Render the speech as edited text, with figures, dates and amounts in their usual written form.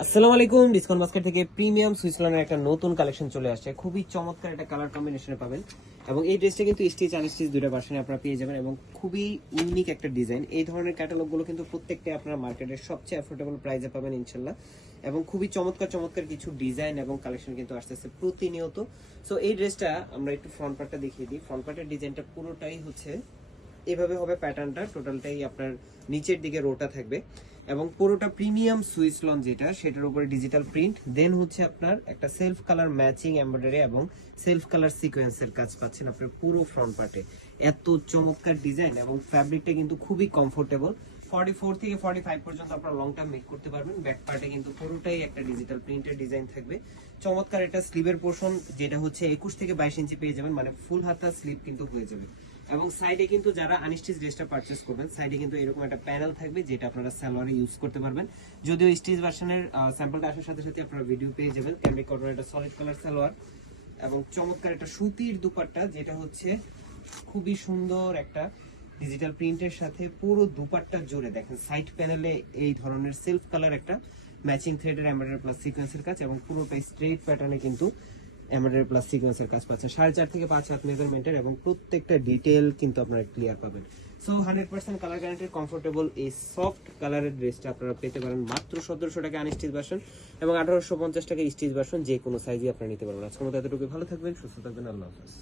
আসসালামু আলাইকুম। Discount basket থেকে প্রিমিয়াম সুইসল্যান্ডের একটা নতুন কালেকশন চলে আসছে। খুবই চমৎকার একটা কালার কম্বিনেশনে পাবেন এবং এই ড্রেসটা কিন্তু স্টিচ আনস্টিচ দুটো ভার্সনে আপনারা পেয়ে যাবেন এবং খুবই ইউনিক একটা ডিজাইন। এই ধরনের ক্যাটালগুলো কিন্তু প্রত্যেকটা আপনারা মার্কেটের সবচেয়ে অ্যাফোর্ডেবল প্রাইসে পাবেন ইনশাল্লাহ। এবং খুবই চমৎকার চমৎকার কিছু ডিজাইন এবং কালেকশন কিন্তু আসতেছে প্রতিনিয়ত। সো এই ড্রেসটা আমরা একটু ফ্রন্ট পার্টটা দেখিয়ে দিই। ফ্রন্ট পার্টের ডিজাইনটা পুরোটাই হচ্ছে এভাবে হবে, প্যাটার্নটা টোটালটাই আপনার নিচের দিকে রোটা থাকবে এবং পুরোটা প্রিমিয়াম সুইস লন যেটা সেটার উপরে ডিজিটাল প্রিন্ট, দেন হচ্ছে আপনার একটা সেলফ কালার ম্যাচিং এমব্রয়ডারি এবং সেলফ কালার সিকোয়েন্সের কাজ পাচ্ছেন আপনার পুরো ফ্রন্ট পার্টে। এত চমৎকার ডিজাইন এবং ফ্যাব্রিকটা কিন্তু খুবই কমফোর্টেবল। 44 থেকে 45 পর্যন্ত আপনারা লং টার্ম মেক করতে পারবেন। ব্যাক পার্টে কিন্তু পুরোটাই একটা ডিজিটাল প্রিন্টের ডিজাইন থাকবে। চমৎকার একটা স্লিভের পোর্শন যেটা হচ্ছে 21 থেকে 22 ইঞ্চি পেয়ে যাবেন, মানে ফুল হাতা স্লিভ কিন্তু হয়ে যাবে। এবং সাইডে কিন্তু যারা আনস্টিচ ড্রেসটা পারচেজ করবেন, সাইডে কিন্তু এরকম একটা প্যানেল থাকবে যেটা আপনারা সালোয়ারে ইউজ করতে পারবেন। যদিও স্টিচ ভার্সনের স্যাম্পলটা আসার সাথে সাথে আপনারা ভিডিও পেয়ে যাবেন। ক্যামরিক কটনের একটা সলিড কালার সালোয়ার এবং চমৎকার একটা সুতির দুপাট্টা যেটা হচ্ছে খুবই সুন্দর একটা ডিজিটাল প্রিন্টের সাথে পুরো দুপাট্টা জুড়ে দেখেন সাইড প্যানেলে এই ধরনের সেলফ কালার একটা ম্যাচিং থ্রেডের এমব্রয়ডারি প্লাস সিকোয়েন্সের কাজ এবং পুরোটাই স্ট্রেট প্যাটার্নে কিন্তু এমব্রয়ডারি প্লাস সিকোয়েন্সের কাজ পাচ্ছেন। 4.5 থেকে 5 হাত মেজারমেন্টের এবং প্রত্যেকটা ডিটেল কিন্তু আপনারা ক্লিয়ার পাবেন। সো 100% কালার গ্যারান্টি কমফোর্টেবল এই সফট কালারের ড্রেসটা আপনারা পেতে পারেন মাত্র 1700 টাকা আনস্টিচ ভার্সন এবং 1850 টাকা স্টিচ ভার্সন। যে কোনো সাইজই আপনারা নিতে পারবেন। আজকের মতো এতটুকু, ভালো থাকবেন, সুস্থ থাকবেন, আল্লাহ হাফেজ।